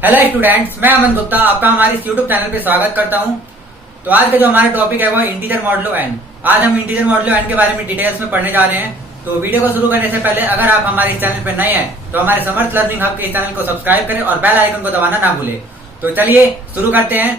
Hello students, मैं अमन गुप्ता आपका हमारे इस यूट्यूब चैनल पे स्वागत करता हूं। तो आज का जो हमारा टॉपिक है वो इंटीजर मॉडुलो एन। आज हम इंटीजर मॉडुलो एन के बारे में डिटेल्स में पढ़ने जा रहे हैं। तो वीडियो को शुरू करने से पहले अगर आप हमारे इस चैनल पे नए हैं तो हमारे समर्थ लर्निंग हब के इस चैनल को सब्सक्राइब करें और बेल आइकन को दबाना ना भूलें। तो चलिए शुरू करते हैं।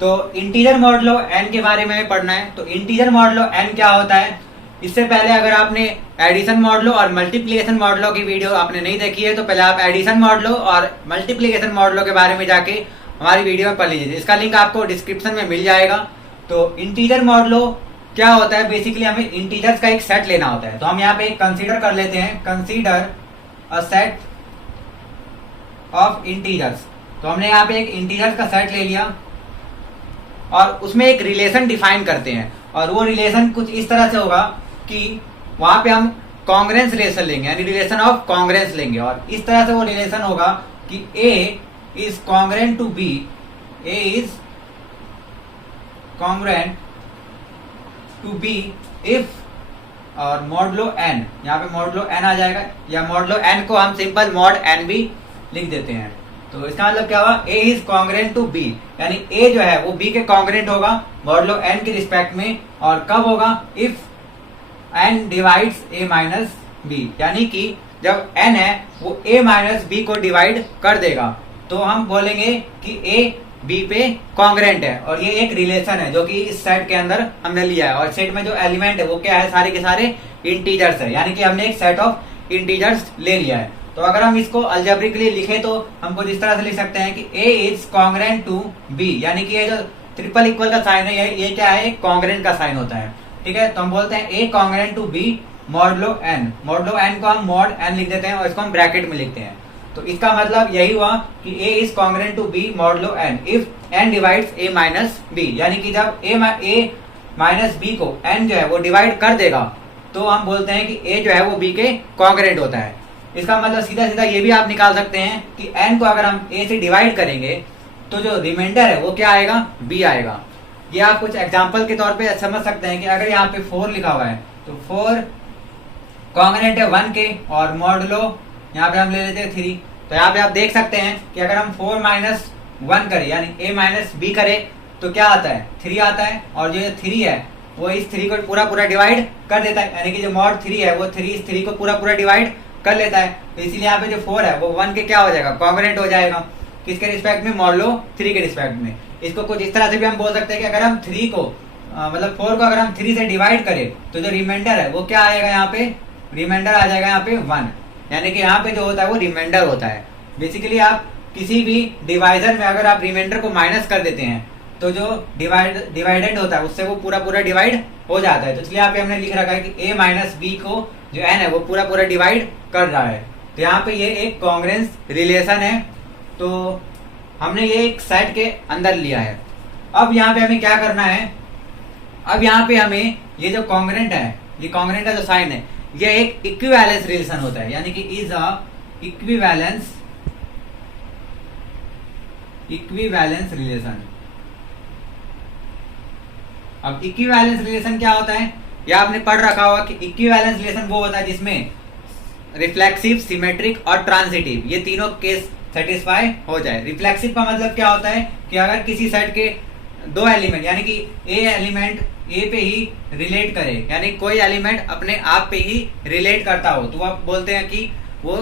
तो इंटीजर मॉडुलो एन के बारे में पढ़ना है। तो इंटीजर मॉडुलो एन क्या होता है, इससे पहले अगर आपने एडिशन मॉडुलो और मल्टीप्लिकेशन मॉडुलो की वीडियो आपने नहीं देखी है तो पहले आप एडिशन मॉडुलो और मल्टीप्लिकेशन मॉडुलो के बारे में जाके हमारी वीडियो में पढ़ लीजिए। इसका लिंक आपको डिस्क्रिप्शन में मिल जाएगा। तो इंटीजर मॉडुलो क्या होता है, बेसिकली हमें इंटीजर्स का एक सेट लेना होता है। तो हम यहाँ पे कंसीडर कर लेते हैं, consider a set of integers. तो हमने यहाँ पे एक इंटीजर्स का सेट ले लिया और उसमें एक रिलेशन डिफाइन करते हैं। और वो रिलेशन कुछ इस तरह से होगा कि वहां पे हम कॉन्ग्रेंस रिलेशन लेंगे, यानी रिलेशन ऑफ कॉन्ग्रेंस लेंगे। और इस तरह से वो रिलेशन होगा कि A is congruent to B, A is congruent to B if और मॉडुलो n, यहाँ पे मॉडुलो n आ जाएगा, या मॉडुलो n को हम सिंपल मॉड n भी लिख देते हैं। तो इसका मतलब क्या हुआ, A is congruent to B, यानी A जो है वो B के कॉन्ग्रेंट होगा मॉडुलो n के रिस्पेक्ट में। और कब होगा, if n divides a minus b, यानी कि जब n है वो a माइनस b को डिवाइड कर देगा तो हम बोलेंगे कि a b पे कॉन्ग्रेंट है। और ये एक रिलेशन है जो कि इस सेट के अंदर हमने लिया है। और सेट में जो एलिमेंट है वो क्या है, सारे के सारे इंटीजर्स है, यानी कि हमने एक सेट ऑफ इंटीजर्स ले लिया है। तो अगर हम इसको अलजेब्रिकली लिखे तो हम कुछ इस तरह से लिख सकते हैं कि a is congruent to b, यानी कि ये जो ट्रिपल इक्वल का साइन है ये क्या है, कॉन्ग्रेंट का साइन होता है। ठीक है, तो हम बोलते हैं A congruent to B modulo n। Modulo n को हम मॉड n लिख देते हैं और इसको हम ब्रैकेट में लिखते हैं। तो इसका मतलब यही हुआ कि A is congruent to B modulo n if n divides A minus B, यानी कि जब A माइनस B को n जो है वो डिवाइड कर देगा तो हम बोलते हैं कि A जो है वो B के कॉन्ग्रेंट होता है। इसका मतलब सीधा सीधा ये भी आप निकाल सकते हैं कि n को अगर हम A से डिवाइड करेंगे तो जो रिमाइंडर है वो क्या आएगा, B आएगा। ये आप कुछ एग्जांपल के तौर पे समझ सकते हैं कि अगर यहाँ पे 4 लिखा हुआ है तो 4 कॉन्ग्रेंट है 1 के और मॉडुलो यहाँ पे हम ले लेते हैं 3। तो यहाँ पे आप देख सकते हैं कि अगर हम 4 माइनस 1 करें यानी a माइनस b करें तो क्या आता है, 3 आता है। और जो 3 है वो इस 3 को पूरा डिवाइड कर देता है, यानी कि जो मॉड 3 है वो 3 इस 3 को पूरा डिवाइड कर लेता है। तो इसीलिए यहाँ पे जो 4 है वो 1 के क्या हो जाएगा, कॉन्ग्रेंट हो जाएगा। किसके रिस्पेक्ट में, मॉडुलो 3 के रिस्पेक्ट में। इसको कुछ इस तरह से भी हम बोल सकते हैं कि अगर हम 3 को मतलब 4 को अगर हम 3 से डिवाइड करें तो जो रिमाइंडर है वो क्या आएगा, यहाँ पे रिमाइंडर आ जाएगा यहाँ पे 1, यानी कि यहाँ पे जो होता है वो रिमाइंडर होता है। बेसिकली आप किसी भी डिवाइजर में अगर आप रिमाइंडर को माइनस कर देते हैं तो जो डिवाइडेंड होता है उससे वो पूरा डिवाइड हो जाता है। तो इसलिए यहाँ पे हमने लिख रखा है कि a माइनस b को जो n है वो पूरा डिवाइड कर रहा है। तो यहाँ पे ये एक कॉन्ग्रेंस रिलेशन है। तो हमने ये एक सेट के अंदर लिया है। अब यहाँ पे हमें क्या करना है, अब यहाँ पे हमें ये जो कॉन्ग्रेंट है, ये कॉन्ग्रेंट का जो साइन है ये एक इक्विवेलेंस रिलेशन होता है, यानी कि इज अ इक्विवेलेंस रिलेशन। अब इक्विवेलेंस रिलेशन क्या होता है, ये आपने पढ़ रखा होगा कि इक्विवेलेंस रिलेशन वो होता है जिसमें रिफ्लेक्सिव, सिमेट्रिक और ट्रांजिटिव ये तीनों केस सेटिस्फाई हो जाए। रिफ्लेक्सिव का मतलब क्या होता है कि अगर किसी सेट के 2 एलिमेंट यानी कि A एलिमेंट A पे ही रिलेट करे, यानी कोई एलिमेंट अपने आप पे ही रिलेट करता हो तो आप बोलते हैं कि वो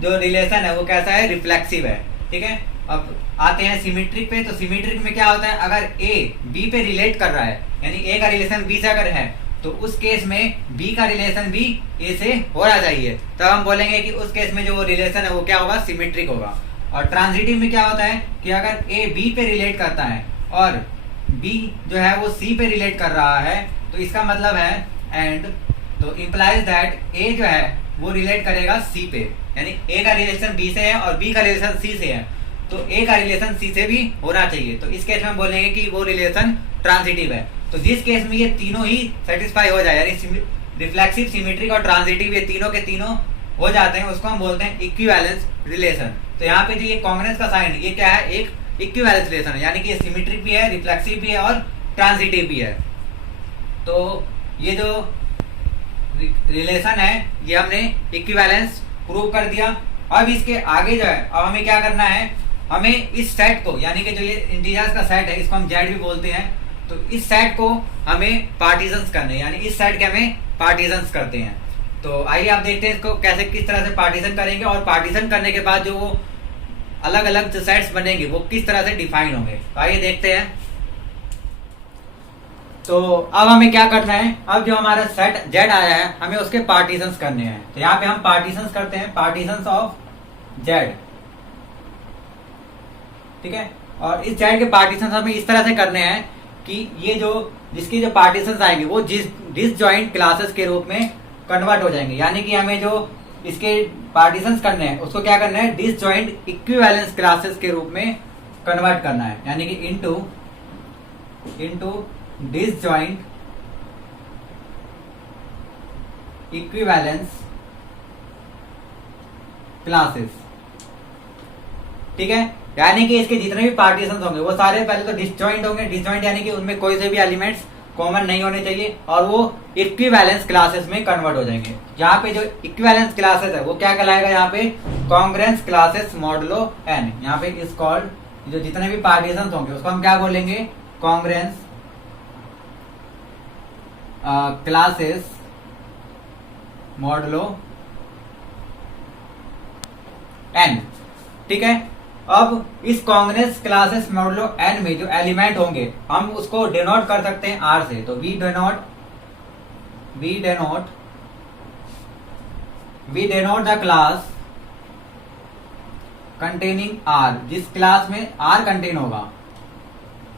जो रिलेशन है वो कैसा है, रिफ्लेक्सिव है। ठीक है, अब आते हैं सिमेट्रिक पे। तो सिमेट्रिक में क्या होता है, अगर A B पे रिलेट कर रहा है यानी A का रिलेशन B से अगर है तो उस केस में B का रिलेशन भी A से होना चाहिए, तब हम बोलेंगे कि उस केस में जो रिलेशन है वो क्या होगा, सिमेट्रिक होगा। और ट्रांजिटिव में क्या होता है कि अगर A B पे रिलेट करता है और B जो है वो C पे रिलेट कर रहा है तो इसका मतलब है एंड, तो इम्प्लाइज दैट A जो है वो रिलेट करेगा C पे, यानी A का रिलेशन B से है और B का रिलेशन C से है तो A का रिलेशन C से भी होना चाहिए। तो इस केस में हम बोलेंगे कि वो रिलेशन ट्रांजिटिव है। तो जिस केस में ये तीनों ही सेटिस्फाई हो जाए, यानी रिफ्लेक्सिव, सिमेट्रिक और ट्रांजिटिव ये तीनों के तीनों हो जाते हैं, उसको हम बोलते हैं इक्विवेलेंस रिलेशन। तो यहाँ पे जो ये कॉन्ग्रेंस का साइन ये क्या है, एक इक्विवेलेंस रिलेशन है, यानी कि ये सिमेट्रिक भी है, रिफ्लेक्सिव भी है और ट्रांजिटिव भी है। तो ये जो रिलेशन है, ये हमने इक्विवेलेंस प्रूव कर दिया। अब इसके आगे जो है, अब हमें क्या करना है, हमें इस सेट को, यानी कि जो ये इंटीजर्स का सेट है, इसको हम जेड भी बोलते हैं, तो इस सेट को हमें पार्टीशंस करने, यानी इस सेट के हमें पार्टीशंस करते हैं। तो आइए आप देखते हैं इसको कैसे, किस तरह से पार्टीशन करेंगे, और पार्टीशन करने के बाद जो वो अलग अलग जो सेट्स बनेंगे वो किस तरह से डिफाइन होंगे। तो आइए देखते हैं। तो अब हमें क्या करना है, अब जो हमारा सेट जेड आया है हमें उसके पार्टीशंस करने हैं। तो यहाँ पे हम पार्टीशंस करते हैं, पार्टीशंस ऑफ जेड, ठीक है। और इस जेड के पार्टीशंस हमें इस तरह से करने हैं कि ये जो जिसकी जो पार्टीशंस आएंगे वो डिसजॉइंट क्लासेस के रूप में कन्वर्ट हो जाएंगे। यानी कि हमें जो इसके पार्टीशंस करने हैं उसको क्या करना है, डिसजॉइंट इक्विवेलेंस क्लासेस के रूप में कन्वर्ट करना है, यानी कि इनटू डिसजॉइंट इक्विवेलेंस क्लासेस, ठीक है। यानी कि इसके जितने भी पार्टीशंस होंगे वो सारे पहले तो डिसजॉइंट होंगे, डिसजॉइंट यानी कि उनमें कोई से भी एलिमेंट्स कॉमन नहीं होने चाहिए, और वो इक्विवेलेंस क्लासेस में कन्वर्ट हो जाएंगे। यहाँ पे जो इक्विवेलेंस क्लासेस है वो क्या कहलाएगा, यहाँ पे कॉन्ग्रुएंस क्लासेस मॉडुलो n, यहाँ पे इज कॉल्ड, जो जितने भी पार्टीशंस होंगे उसको हम क्या बोलेंगे, कॉन्ग्रुएंस क्लासेस मॉडुलो n, ठीक है। अब इस कॉन्ग्रुएंस क्लासेस मॉडुलो n में जो एलिमेंट होंगे हम उसको डिनोट कर सकते हैं r से। तो we denote the class containing r, जिस क्लास में r कंटेन होगा,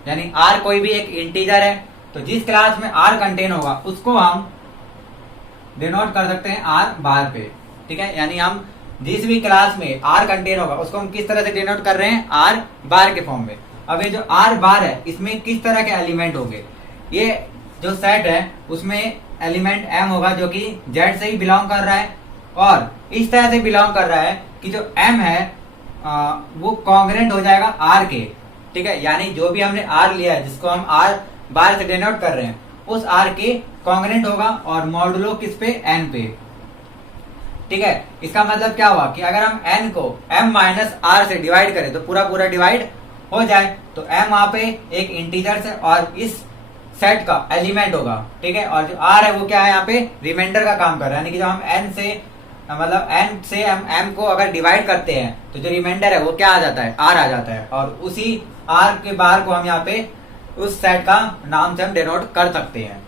यानी r कोई भी एक इंटीजर है, तो जिस क्लास में r कंटेन होगा उसको हम डिनोट कर सकते हैं r बार पे, ठीक है। यानी हम जिस भी क्लास में r कंटेन होगा उसको हम किस तरह से डिनोट कर रहे हैं, r बार के फॉर्म में। अब ये जो r बार है इसमें किस तरह के एलिमेंट होंगे, ये जो सेट है उसमें एलिमेंट m होगा जो कि z से ही बिलोंग कर रहा है, और इस तरह से बिलोंग कर रहा है कि जो m है वो कॉन्ग्रुएंट हो जाएगा r के, ठीक है। यानी जो भी हमने r लिया है जिसको हम r बार से डिनोट कर रहे हैं उस r के कॉन्ग्रुएंट होगा, और मॉडुलो किस पे, n पे, ठीक है। इसका मतलब क्या हुआ कि अगर हम n को m माइनस r से डिवाइड करें तो पूरा पूरा डिवाइड हो जाए, तो m वहां पे एक इंटीजर से और इस सेट का एलिमेंट होगा, ठीक है। और जो r है वो क्या है, यहाँ पे रिमाइंडर का काम कर रहा है, यानी कि जब हम n से मतलब n से हम m को अगर डिवाइड करते हैं तो जो रिमाइंडर है वो क्या आ जाता है, r आ जाता है, और उसी r के बार को हम यहाँ पे उस सेट का नाम से हम डिनोट कर सकते हैं।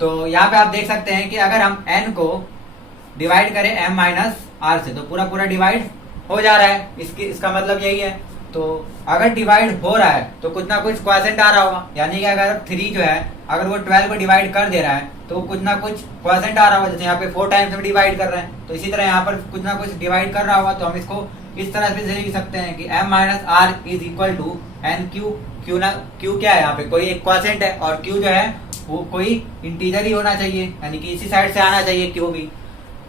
तो यहाँ पे आप देख सकते हैं कि अगर हम n को डिवाइड करें m माइनस r से तो पूरा पूरा डिवाइड हो जा रहा है, इसका मतलब यही है। तो अगर डिवाइड हो रहा है तो कुछ ना कुछ क्वोशिएंट आ रहा होगा, यानी कि अगर 3 जो है अगर वो 12 को डिवाइड कर दे रहा है तो कुछ ना कुछ क्वोशिएंट आ रहा होगा, जैसे यहाँ पे 4 टाइम्स में डिवाइड कर रहे हैं, तो इसी तरह यहाँ पर कुछ ना कुछ डिवाइड कर रहा होगा। तो हम इसको इस तरह से लिख सकते हैं कि m minus r is equal to n q, q क्या है, यहाँ पे कोई एक क्वोशिएंट है, और क्यू जो है वो कोई इंटीजर ही होना चाहिए, यानी कि इसी साइड से आना चाहिए क्यू भी,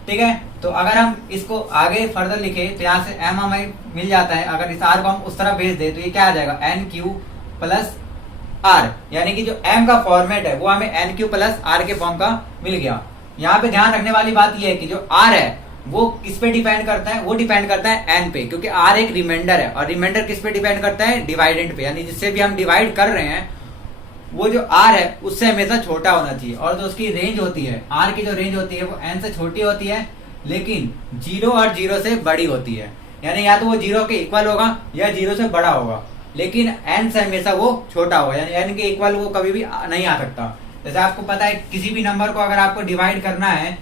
ठीक है। तो अगर हम इसको आगे फर्दर लिखे तो यहाँ से m हमें मिल जाता है, अगर इस r को हम उस तरह भेज दे तो ये क्या आ जाएगा, एन क्यू प्लस r, यानी कि जो m का फॉर्मेट है वो हमें एन क्यू प्लस r के फॉर्म का मिल गया। यहाँ पे ध्यान रखने वाली बात ये है कि जो r है वो किस पे डिपेंड करता है, वो डिपेंड करता है n पे, क्योंकि r एक रिमाइंडर है, और रिमाइंडर किस पे डिपेंड करता है, डिवाइडेंट पे, यानी जिससे भी हम डिवाइड कर रहे हैं वो जो r है उससे हमेशा छोटा होना चाहिए, और जो उसकी रेंज होती है, r की जो रेंज होती है वो n से छोटी होती है, लेकिन 0 और 0 से बड़ी होती है, यानी या तो वो 0 के इक्वल होगा या 0 से बड़ा होगा, लेकिन n से हमेशा वो छोटा होगा, यानी n के इक्वल वो कभी भी नहीं आ सकता। जैसे आपको पता है किसी भी नंबर को अगर आपको डिवाइड करना है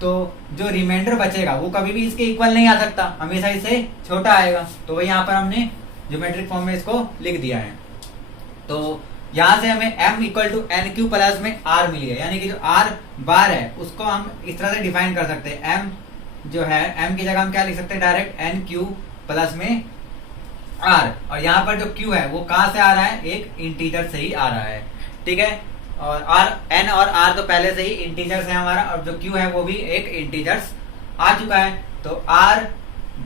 तो जो रिमाइंडर बचेगा वो कभी भी इसके इक्वल नहीं आ सकता, हमेशा इससे छोटा आएगा। तो वही यहाँ पर हमने ज्योमेट्रिक फॉर्म में इसको लिख दिया है। तो यहाँ से हमें m equal to n q plus में r मिल गया, यानी कि जो r बार है उसको हम इस तरह से डिफाइन कर सकते हैं, m जो है m की जगह हम क्या लिख सकते हैं, डायरेक्ट एन क्यू प्लस में r, और यहाँ पर जो q है वो कहाँ से आ रहा है, एक इंटीजर से ही आ रहा है, ठीक है। और n और r तो पहले से ही इंटीजर्स है हमारा, और जो q है वो भी एक इंटीजर्स आ चुका है। तो r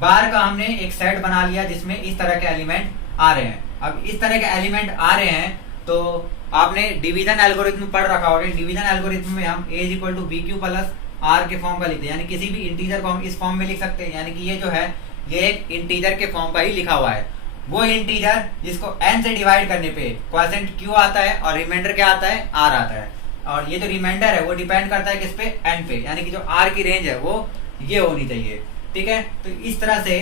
बार का हमने एक सेट बना लिया जिसमें इस तरह के एलिमेंट आ रहे हैं। अब इस तरह के एलिमेंट आ रहे हैं तो आपने डिवीजन एल्गोरिथम पढ़ रखा होगा, डिवीजन एल्गोरिथम में हम a is equal to b q plus r के फॉर्म का लिखते हैं, यानी किसी भी इंटीजर को हम इस फॉर्म में लिख सकते हैं, यानी कि ये जो है ये एक इंटीजर के फॉर्म का ही लिखा हुआ है। वो इंटीजर जिसको n से डिवाइड करने पे क्वोशिएंट q आता है और रिमाइंडर क्या आता है, r आता है। और ये जो रिमाइंडर है वो डिपेंड करता है किस पे, n पे, यानी कि जो r की रेंज है वो ये होनी चाहिए। ठीक है, तो इस तरह से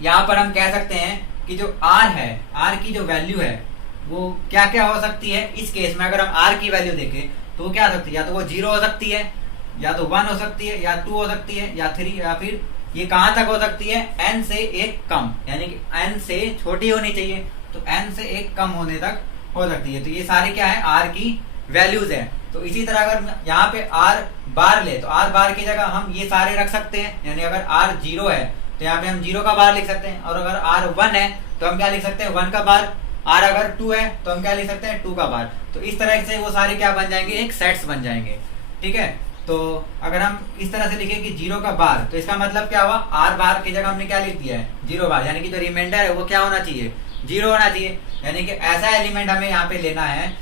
यहाँ पर हम कह सकते हैं कि जो r है, r की जो वैल्यू है वो क्या क्या हो सकती है। इस केस में अगर हम r की वैल्यू देखें तो क्या हो सकती है, या तो वो 0 हो सकती है, या तो 1 हो सकती है, या 2 हो सकती है, या 3, या फिर ये कहां तक हो सकती है, n से एक कम, यानी कि n से छोटी होनी चाहिए, तो n से एक कम होने तक हो सकती है। तो ये सारे क्या है, r की वैल्यूज है। तो इसी तरह अगर यहाँ पे r बार ले तो r बार की जगह हम ये सारे रख सकते हैं, यानी अगर r 0 है तो यहाँ पे हम 0 का बार लिख सकते हैं, और अगर r 1 है तो हम क्या लिख सकते हैं, 1 का बार। r अगर 2 है तो हम क्या लिख सकते हैं, 2 का बार। तो इस तरह से वो सारे क्या बन जाएंगे, एक सेट्स बन जाएंगे। ठीक है, तो अगर हम इस तरह से लिखें कि 0 का बार, तो इसका मतलब क्या हुआ, r बार की जगह हमने क्या लिख दिया है, 0 बार, यानी कि जो रिमाइंडर है वो क्या होना चाहिए, 0 होना चाहिए। यानी कि ऐसा एलिमेंट हमें यहाँ पे लेना है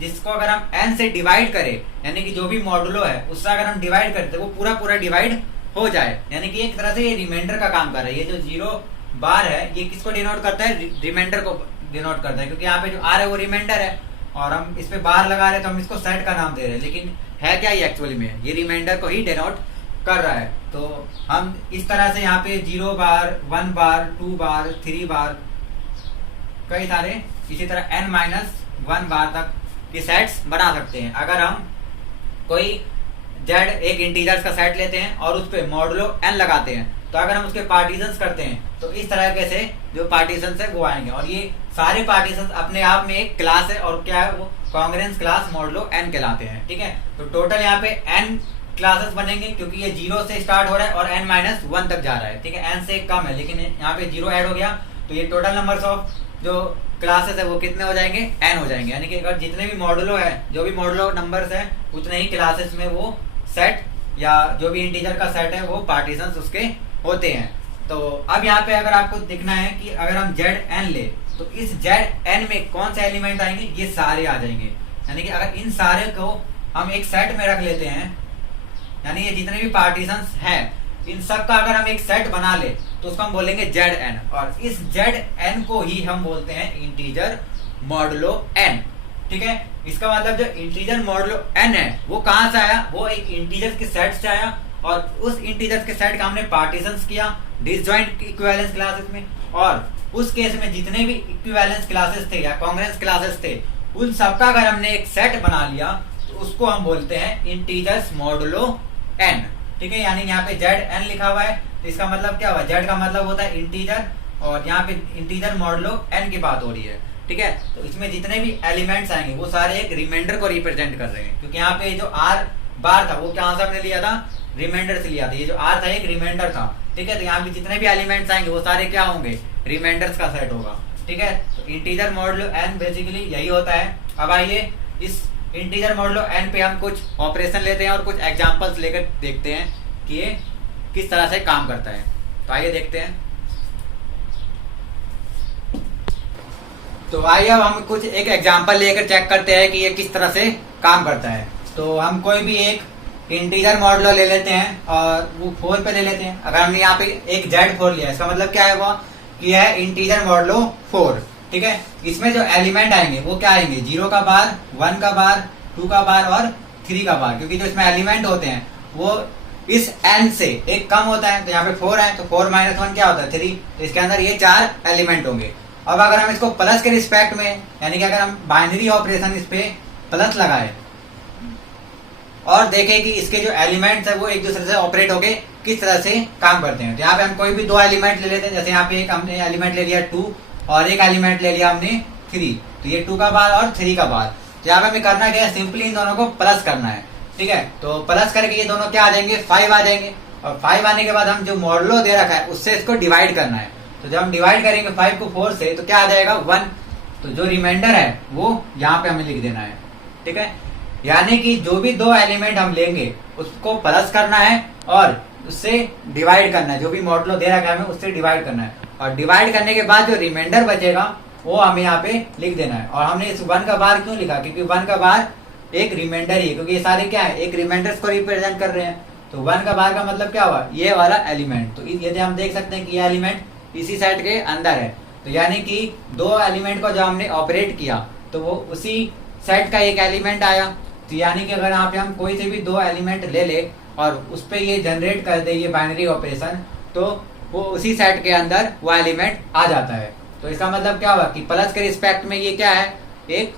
जिसको अगर हम n से डिवाइड करें, यानी कि जो भी मॉडुलो है उससे अगर हम डिवाइड करते वो पूरा पूरा डिवाइड हो जाए, यानी कि एक तरह से ये रिमाइंडर का काम कर रहा है। ये जो 0 बार है ये किसको डिनोट करता है, रिमाइंडर को डिनोट करता है, क्योंकि यहाँ पे जो r है वो रिमाइंडर है और हम इस पे बार लगा रहे हैं तो हम इसको सेट का नाम दे रहे हैं, लेकिन है क्या ये एक्चुअली में, ये रिमाइंडर को ही डिनोट कर रहा है। तो हम इस तरह से यहाँ पे 0 बार, 1 बार, 2 बार, 3 बार, कई सारे इसी तरह n-1 बार तक के सेट्स बना सकते हैं। अगर हम कोई z एक इंटीजर्स का सेट लेते हैं और उस पे मॉडुलो n लगाते हैं, तो अगर हम उसके पार्टीशंस करते हैं तो इस तरह से जो पार्टीशंस है वो आएंगे, और ये सारे पार्टीशंस अपने आप में एक क्लास है, और क्या है वो, कॉन्ग्रुएंस क्लास मॉडुलो n कहलाते हैं। ठीक है, तो टोटल यहाँ पे n क्लासेस बनेंगे, क्योंकि ये 0 से स्टार्ट हो रहा है और n-1 तक जा रहा है। ठीक है, n से कम है लेकिन यहाँ पे 0 ऐड हो गया, तो ये टोटल नंबर्स ऑफ जो क्लासेस है वो कितने हो जाएंगे, n हो जाएंगे। यानी कि अगर जितने भी मॉडुलो है, जो भी मॉडुलो नंबर्स है, उतने ही क्लासेस में वो सेट या जो भी इंटीजर का सेट है वो पार्टीशंस उसके होते हैं। तो अब यहाँ पे अगर आपको दिखना है कि अगर हम Zn ले तो इस Zn में कौन से एलिमेंट आएंगे, ये सारे आ जाएंगे। यानी कि अगर इन सारे को हम एक सेट में रख लेते हैं, यानी ये जितने भी पार्टीशंस हैं इन सब का अगर हम एक सेट बना ले तो उसको हम बोलेंगे Zn, और इस Zn को ही हम बोलते हैं इंटीजर मॉडुलो n। ठीक है, इसका मतलब जो इंटीजर मॉडुलो n है वो कहां से आया, वो एक इंटीजर के सेट से आया, और उस इंटीजर के सेट का हमने पार्टीशंस किया डिसजॉइंट इक्विवेलेंस क्लासेस में, और उस केस में जितने भी इक्विवेलेंस क्लासेस थे या कॉन्ग्रुएंस क्लासेस थे उन सबका अगर हमने एक सेट बना लिया तो उसको हम बोलते हैं इंटीजर्स मॉडुलो n। ठीक है, यानी यहाँ पे Zn लिखा हुआ है, तो इसका मतलब क्या हुआ, Z का मतलब होता है इंटीजर, और यहाँ पे इंटीजर मॉडुलो n की बात हो रही है। ठीक है, तो इसमें जितने भी एलिमेंट्स आएंगे वो सारे एक रिमाइंडर को रिप्रेजेंट कर रहे हैं, क्योंकि यहाँ पे जो r बार था वो कहाँ से हमने लिया था, रिमाइंडर से लिया था। ये जो r था एक रिमाइंडर था। ठीक है, तो यहाँ पे जितने भी एलिमेंट्स आएंगे वो सारे क्या होंगे, रिमाइंडर्स का सेट होगा। ठीक है, तो इंटीजर मॉडुलो n बेसिकली यही होता है। अब आइए इस इंटीजर मॉडुलो n पे हम कुछ ऑपरेशन लेते हैं और कुछ एग्जांपल्स लेकर देखते हैं कि ये किस तरह से काम करता है। तो आइए देखते हैं। तो आइए अब हम कुछ एक एग्जांपल लेकर चेक करते हैं कि ये किस तरह से काम करता है। तो हम कोई भी एक इंटीजर मॉडुलो ले लेते हैं और वो 4 पे ले लेते हैं। अगर हमने यहाँ पे एक Z4 लिया, इसका मतलब क्या है वो, कि है इंटीजर मॉडुलो 4। ठीक है, इसमें जो एलिमेंट आएंगे वो क्या आएंगे, 0 का बार, 1 का बार, 2 का बार और 3 का बार, क्योंकि जो इसमें एलिमेंट होते हैं वो इस n से एक कम होता है। तो यहाँ पे 4 है तो 4 - 1 क्या होता है, 3। तो इसके अंदर ये 4 एलिमेंट होंगे। अब अगर हम इसको प्लस के रिस्पेक्ट में, यानी कि अगर हम बाइनरी ऑपरेशन इस पे प्लस लगाए और देखें कि इसके जो एलिमेंट्स है वो एक दूसरे से ऑपरेट होके किस तरह से काम करते हैं, तो यहाँ पे हम कोई भी 2 एलिमेंट ले लेते हैं। जैसे यहाँ पे एक हमने एलिमेंट ले लिया 2 और एक एलिमेंट ले लिया हमने 3, तो ये 2 का बार और 3 का बार। तो यहाँ पे हमें करना क्या है, सिंपली इन दोनों को प्लस करना है। ठीक है, तो प्लस करके ये दोनों क्या आ जाएंगे, 5 आ जाएंगे, और 5 आने के बाद हम जो मॉडुलो दे रखा है उससे इसको डिवाइड करना है। तो जब हम डिवाइड करेंगे 5 को 4 से तो क्या आ जाएगा, 1। तो जो रिमाइंडर है वो यहाँ पे हमें लिख देना है। ठीक है, यानी कि जो भी 2 एलिमेंट हम लेंगे उसको प्लस करना है और उससे डिवाइड करना है, जो भी मॉडुलो दे रखा है हमें उससे डिवाइड करना है, और डिवाइड करने के बाद जो रिमाइंडर बचेगा वो हमें यहाँ पे लिख देना है। और हमने इस 1 का बार क्यों लिखा, क्योंकि 1 का बार एक रिमाइंडर ही है, क्योंकि ये सारे क्या है, एक रिमाइंडर्स को रिप्रेजेंट कर रहे हैं। तो 1 का बाहर का मतलब क्या हुआ, ये वाला एलिमेंट। तो यदि हम देख सकते हैं कि ये एलिमेंट इसी सेट के अंदर है, तो यानी कि दो एलिमेंट को जो हमने ऑपरेट किया तो वो उसी सेट का एक एलिमेंट आया। तो यानी कि अगर यहाँ पे हम कोई से भी दो एलिमेंट ले ले और उस पर ये जनरेट कर दे ये बाइनरी ऑपरेशन, तो वो उसी सेट के अंदर वो एलिमेंट आ जाता है। तो इसका मतलब क्या हुआ कि प्लस के रिस्पेक्ट में ये क्या है, एक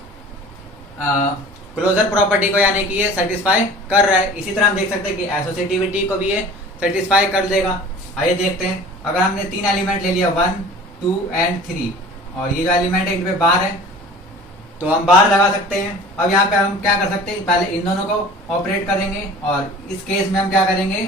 क्लोजर प्रॉपर्टी को यानी कि ये सेटिस्फाई कर रहा है। इसी तरह हम देख सकते हैं कि एसोसिएटिविटी को भी ये सेटिस्फाई कर देगा। आइए देखते हैं, अगर हमने 3 एलिमेंट ले लिया 1, 2 एंड 3 और ये जो एलिमेंट है इनपे बार है, तो हम बार लगा सकते हैं। अब यहाँ पे हम क्या कर सकते हैं, पहले इन दोनों को ऑपरेट करेंगे और इस केस में हम क्या करेंगे,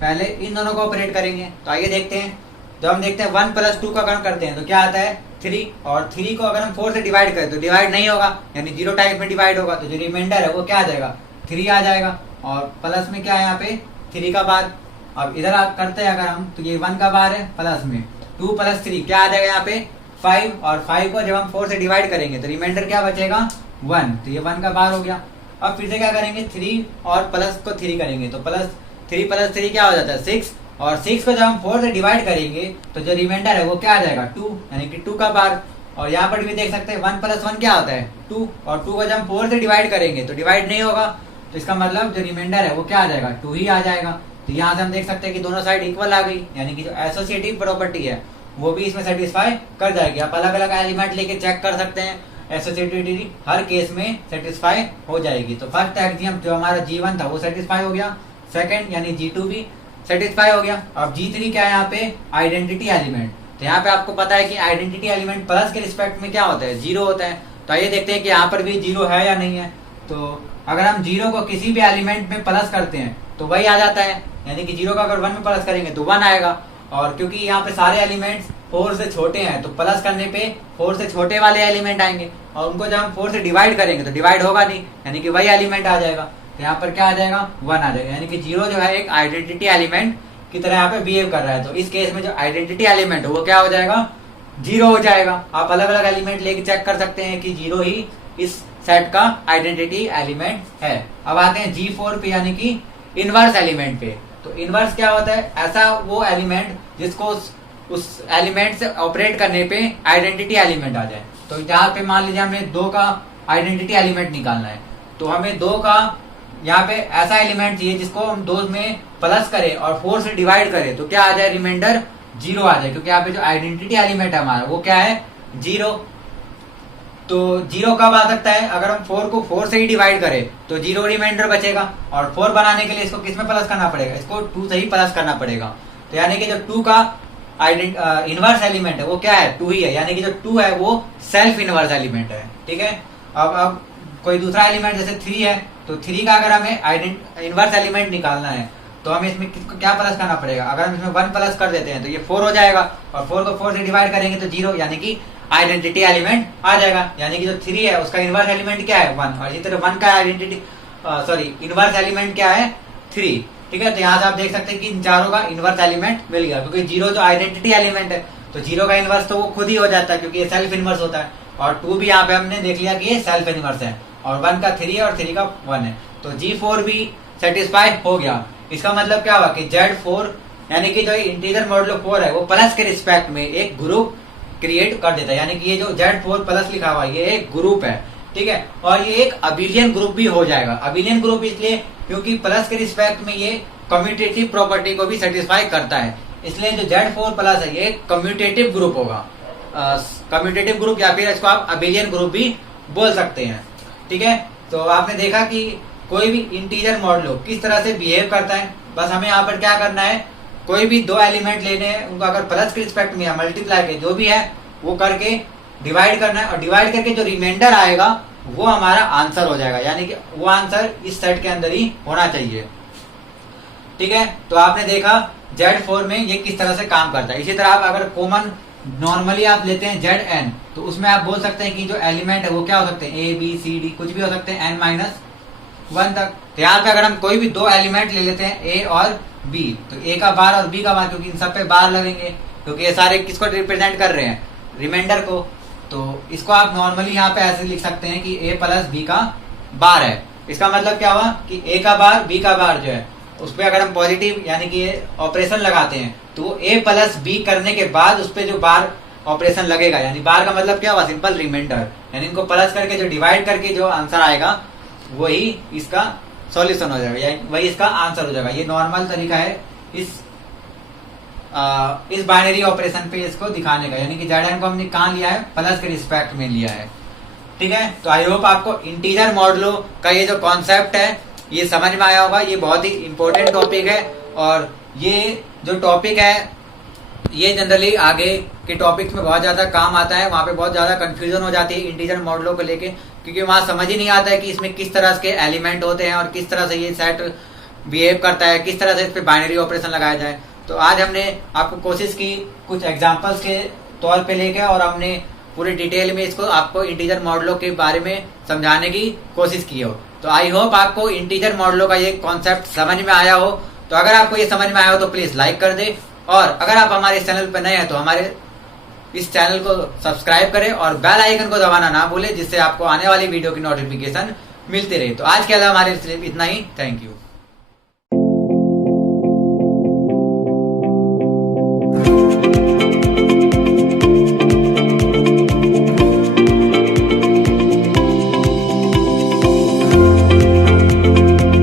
पहले इन दोनों को ऑपरेट करेंगे। तो आइए देखते हैं, जब हम देखते हैं 1 + 2 का काम करते हैं तो क्या आता है 3, और 3 को अगर हम 4 से डिवाइड करें तो डिवाइड नहीं होगा, यानी 0 टाइप में डिवाइड होगा। तो जो रिमाइंडर है वो क्या आ जाएगा, 3 आ जाएगा। और प्लस में क्या है यहाँ पे 3 का बार। अब इधर आप करते हैं अगर हम, तो ये 1 का बार है, प्लस में 2 + 3 क्या आ जाएगा यहाँ पे 5, और 5 को जब हम 4 से डिवाइड करेंगे तो रिमाइंडर क्या बचेगा 1। तो ये 1 का बार हो गया। अब फिर से क्या करेंगे 3 और प्लस को 3 करेंगे, तो +3 + 3 क्या हो जाता है 6, और 6 को जब हम 4 से डिवाइड करेंगे तो जो रिमाइंडर है वो क्या आ जाएगा 2, यानी कि 2 का बार। और यहाँ पर भी देख सकते हैं 1 + 1 क्या होता है 2, और 2 को जब हम 4 से डिवाइड करेंगे तो डिवाइड नहीं होगा, तो इसका मतलब जो रिमाइंडर है वो क्या आ जाएगा 2 ही आ जाएगा। तो यहाँ से हम देख सकते हैं कि दोनों साइड इक्वल आ गई, यानी कि जो एसोसिएटिव प्रॉपर्टी है वो भी इसमें सेटिस्फाई कर जाएगी। आप अलग अलग एलिमेंट लेके चेक कर सकते हैं, एसोसिएटिविटी हर केस में सेटिस्फाई हो जाएगी। तो फर्स्ट एक्सियम जो हमारा G1 था वो सेटिस्फाई हो गया, सेकंड यानी G2 भी सेटिस्फाई हो गया। अब G3 क्या है यहाँ पे आइडेंटिटी एलिमेंट। तो यहाँ पे आपको पता है कि आइडेंटिटी एलिमेंट प्लस के रिस्पेक्ट में क्या होता है 0 होता है। तो आइए देखते हैं कि यहाँ पर भी 0 है या नहीं है। तो अगर हम 0 को किसी भी एलिमेंट में प्लस करते हैं तो वही आ जाता है, यानी कि 0 का अगर 1 में प्लस करेंगे तो 1 आएगा। और क्योंकि यहाँ पे सारे एलिमेंट्स 4 से छोटे हैं तो प्लस करने पे 4 से छोटे वाले एलिमेंट आएंगे, और उनको जब हम 4 से डिवाइड करेंगे तो डिवाइड होगा नहीं, यानी कि वही एलिमेंट आ जाएगा। तो यहाँ पर क्या आ जाएगा 1 आ जाएगा, यानी कि 0 जो है एक आइडेंटिटी एलिमेंट की तरह यहाँ पे बिहेव कर रहा है। तो इस केस में जो आइडेंटिटी एलिमेंट है वो क्या हो जाएगा 0 हो जाएगा। आप अलग अलग एलिमेंट लेके चेक कर सकते हैं कि 0 ही इस सेट का आइडेंटिटी एलिमेंट है। अब आते हैं G4 पे, यानी कि इनवर्स एलिमेंट पे। तो इनवर्स क्या होता है, ऐसा वो एलिमेंट जिसको उस एलिमेंट से ऑपरेट करने पे आइडेंटिटी एलिमेंट आ जाए। तो यहाँ पे मान लीजिए हमें 2 का आइडेंटिटी एलिमेंट निकालना है, तो हमें 2 का यहाँ पे ऐसा एलिमेंट चाहिए जिसको हम 2 में प्लस करें और 4 से डिवाइड करें तो क्या आ जाए रिमाइंडर 0 आ जाए, क्योंकि यहाँ पे जो आइडेंटिटी एलिमेंट है हमारा वो क्या है 0। तो 0 कब आ सकता है, अगर हम 4 को 4 से ही डिवाइड करें तो 0 रिमाइंडर बचेगा, और 4 बनाने के लिए इसको किस में प्लस करना पड़ेगा, इसको 2 से ही प्लस करना पड़ेगा। तो यानी कि जो 2 का इनवर्स एलिमेंट है वो क्या है 2 ही है, यानी कि जो 2 है वो सेल्फ इनवर्स एलिमेंट है। ठीक है, अब कोई दूसरा एलिमेंट जैसे 3 है, तो 3 का अगर हमें इनवर्स एलिमेंट निकालना है तो हमें इसमें किसको क्या प्लस करना पड़ेगा, अगर हम इसमें 1 प्लस कर देते हैं तो ये 4 हो जाएगा, और 4 को 4 से डिवाइड करेंगे तो 0, यानी कि आइडेंटिटी एलिमेंट आ जाएगा। यानी कि जो 3 है उसका इनवर्स एलिमेंट क्या है 1, और इसी तरह 1 का इनवर्स एलिमेंट क्या है 3। ठीक है, तो यहाँ से आप देख सकते हैं कि इन चारों का इनवर्स एलिमेंट मिल गया, क्योंकि 0 जो आइडेंटिटी एलिमेंट है तो 0 का इनवर्स तो वो खुद ही हो जाता है क्योंकि ये सेल्फ इनवर्स होता है, और 2 भी यहाँ पे हमने देख लिया कि ये सेल्फ इनवर्स है, और 1 का 3 है और 3 का 1 है। तो G4 भी सेटिस्फाई हो गया। इसका मतलब क्या हुआ कि Z4 यानी कि जो इंटीजर मॉडुलो 4 है वो प्लस के रिस्पेक्ट में एक ग्रुप क्रिएट कर देता है, यानी कि ये जो Z4 प्लस लिखा हुआ ये एक ग्रुप है। ठीक है, और ये एक अबिलियन ग्रुप भी हो जाएगा। अबिलियन ग्रुप इसलिए क्योंकि प्लस के रिस्पेक्ट में ये कम्यूटेटिव प्रॉपर्टी को भी सेटिस्फाई करता है, इसलिए जो Z4 प्लस है ये कम्यूटेटिव ग्रुप होगा। कम्यूटेटिव ग्रुप या फिर इसको आप अबिलियन ग्रुप भी बोल सकते हैं। ठीक है, तो आपने देखा कि कोई भी इंटीजर मॉडुलो किस तरह से बिहेव करता है। बस हमें यहाँ पर क्या करना है, कोई भी 2 एलिमेंट लेने हैं, उनको अगर प्लस के रिस्पेक्ट में या मल्टीप्लाई के जो भी है वो करके डिवाइड करना है, और डिवाइड करके जो रिमाइंडर आएगा वो हमारा आंसर हो जाएगा, यानी कि वो आंसर इस सेट के अंदर ही होना चाहिए। ठीक है, तो आपने देखा Z4 में ये किस तरह से काम करता है। इसी तरह आप अगर कॉमन नॉर्मली आप लेते हैं Zn, तो उसमें आप बोल सकते हैं कि जो एलिमेंट है वो क्या हो सकते हैं A B C D कुछ भी हो सकते हैं n-1 तक। तो यहाँ पे अगर हम कोई भी 2 एलिमेंट ले लेते हैं A और B, तो A का बार और B का बार, क्योंकि इन सब पे बार लगेंगे क्योंकि ये सारे किसको रिप्रेजेंट कर रहे हैं रिमाइंडर को। तो इसको आप नॉर्मली यहाँ पे ऐसे लिख सकते हैं कि A + B का बार है। इसका मतलब क्या हुआ कि ए का बार बी का बार जो है उस पर अगर हम पॉजिटिव यानी कि ऑपरेशन लगाते हैं तो ए प्लस बी करने के बाद उस पर जो बार ऑपरेशन लगेगा, यानी बार का मतलब क्या हुआ, सिंपल रिमाइंडर, यानी इनको प्लस करके जो डिवाइड करके जो आंसर आएगा वही इसका सॉल्यूशन हो जाएगा, या वही इसका आंसर हो जाएगा। ये नॉर्मल तरीका है इस बाइनरी ऑपरेशन पे इसको दिखाने का, यानी कि जेड को हमने कहाँ लिया है, प्लस के रिस्पेक्ट में लिया है। ठीक है, तो आई होप आपको इंटीजर मॉडलो का ये जो कॉन्सेप्ट है ये समझ में आया होगा। ये बहुत ही इंपॉर्टेंट टॉपिक है और ये जो टॉपिक है ये जनरली आगे के टॉपिक्स में बहुत ज्यादा काम आता है। वहां पे बहुत ज्यादा कंफ्यूजन हो जाती है इंटीजर मॉडलों को लेके, क्योंकि वहां समझ ही नहीं आता है कि इसमें किस तरह के एलिमेंट होते हैं और किस तरह से ये सेट बिहेव करता है, किस तरह से इस पे बाइनरी ऑपरेशन लगाया जाए। तो आज हमने आपको कोशिश की कुछ एग्जाम्पल्स के तौर पे लेके और हमने पूरे डिटेल में इसको आपको इंटीजर मॉडलों के बारे में समझाने की कोशिश की हो। तो आई होप आपको इंटीजर मॉडलों का ये कॉन्सेप्ट समझ में आया हो। तो अगर आपको ये समझ में आया हो तो प्लीज लाइक कर दे, और अगर आप हमारे इस चैनल पर नए हैं तो हमारे इस चैनल को सब्सक्राइब करें और बेल आइकन को दबाना ना भूलें, जिससे आपको आने वाली वीडियो की नोटिफिकेशन मिलती रहे। तो आज के लिए हमारे सिर्फ इतना ही। Thank you.